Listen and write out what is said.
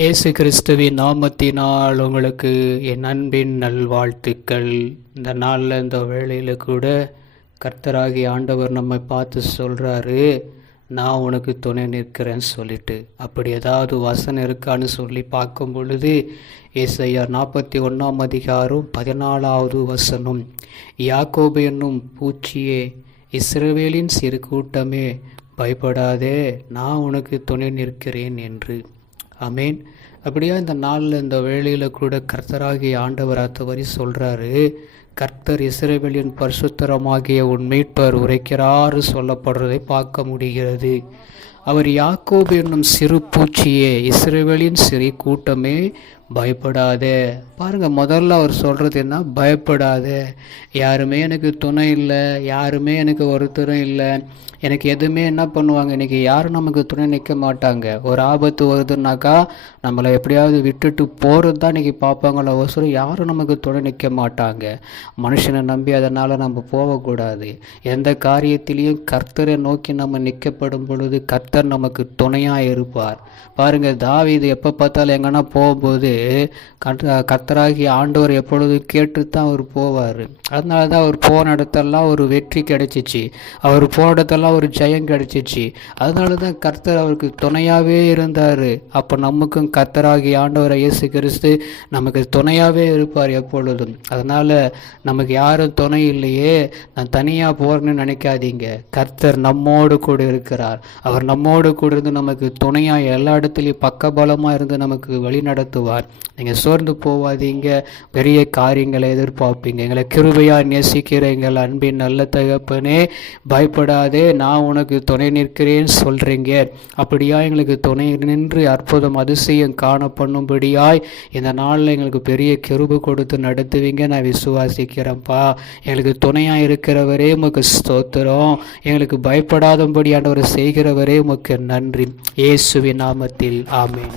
இயேசு கிறிஸ்துவின் நாமத்தினால் உங்களுக்கு என் அன்பின் நல்வாழ்த்துக்கள். இந்த நாளில் இந்த வேளையில் கூட கர்த்தராகி ஆண்டவர் நம்மை பார்த்து சொல்கிறாரு நான் உனக்கு துணை நிற்கிறேன்னு சொல்லிட்டு. அப்படி ஏதாவது வசனம் இருக்கான்னு சொல்லி பார்க்கும் பொழுது ஏசையா நாற்பத்தி ஒன்றாம் அதிகாரம் பதினாலாவது வசனம் யாக்கோபு என்னும் பூச்சியே இஸ்ரவேலின் சிறு கூட்டமே பயப்படாதே நான் உனக்கு துணை நிற்கிறேன் என்று. அமேன் அப்படியா இந்த நாளில் இந்த வேலையில் கூட கர்த்தராகிய ஆண்டவர் அத்தவரி சொல்கிறாரு கர்த்தர் இஸ்ரேவேலின் பரிசுத்தரமாகிய உன் மீட்பர் உரைக்கிறாரு சொல்லப்படுறதை பார்க்க முடிகிறது. அவர் யாக்கோபு என்னும் சிறு பூச்சியே இஸ்ரேவேலின் சிறு கூட்டமே பயப்படாதே. பாருங்கள் முதல்ல அவர் சொல்கிறது என்ன? பயப்படாதே. யாருமே எனக்கு துணை இல்லை யாருமே எனக்கு ஒருத்தரும் இல்லை. எனக்கு எதுவுமே என்ன பண்ணுவாங்க? இன்றைக்கி யாரும் நமக்கு துணை நிற்க மாட்டாங்க. ஒரு ஆபத்து வருதுன்னாக்கா நம்மளை எப்படியாவது விட்டுட்டு போகிறது தான் இன்றைக்கி பார்ப்பாங்களோ ஒசரம் யாரும் நமக்கு துணை நிற்க மாட்டாங்க. மனுஷனை நம்பி அதனால் நம்ம போகக்கூடாது. எந்த காரியத்திலையும் கர்த்தரை நோக்கி நம்ம நிற்கப்படும் பொழுது கர்த்தர் நமக்கு துணையாக இருப்பார். பாருங்கள் தாவீது எப்போ பார்த்தாலும் எங்கன்னா போகும்போது கர்த்தராகி ஆண்டவர் எப்பொழுதும் கேட்டு தான் அவர் போவார். அதனால தான் அவர் போன இடத்தெல்லாம் ஒரு வெற்றி கிடைச்சிச்சு. அவர் போன இடத்தெல்லாம் ஒரு ஜெயம் கிடைச்சிச்சு. அதனால தான் கர்த்தர் அவருக்கு துணையாகவே இருந்தார். அப்போ நமக்கும் கர்த்தராகி ஆண்டவரை இயேசு கிறிஸ்து நமக்கு துணையாகவே இருப்பார் எப்பொழுதும். அதனால் நமக்கு யாரும் துணை இல்லையே. நான் தனியாக போகிறேன்னு நினைக்காதீங்க. கர்த்தர் நம்மோடு கூட இருக்கிறார். அவர் நம்மோடு கூட இருந்து நமக்கு துணையாக எல்லா இடத்துலையும் பக்கபலமாக இருந்து நமக்கு வழி நடத்துவார். நீங்கள் சோர்ந்து போவாதீங்க. பெரிய காரியங்களை எதிர்பார்ப்பீங்க. எங்களை கிருபையாக நேசிக்கிற எங்கள் அன்பின் நல்ல தகப்பனே பயப்படாதே. நான் உனக்கு துணை நிற்கிறேன்னு சொல்கிறீங்க அப்படியா எங்களுக்கு துணை நின்று அற்புதம் அதிசயம் காண பண்ணும்படியாய் இந்த நாளில் எங்களுக்கு பெரிய கிருபு கொடுத்து நடத்துவீங்க. நான் விசுவாசிக்கிறேன்ப்பா எங்களுக்கு துணையாக இருக்கிறவரே உமக்கு ஸ்தோத்திரம். எங்களுக்கு பயப்படாதபடி ஆண்டவர் செய்கிறவரே உமக்கு நன்றி. இயேசுவின் நாமத்தில். ஆமேன்.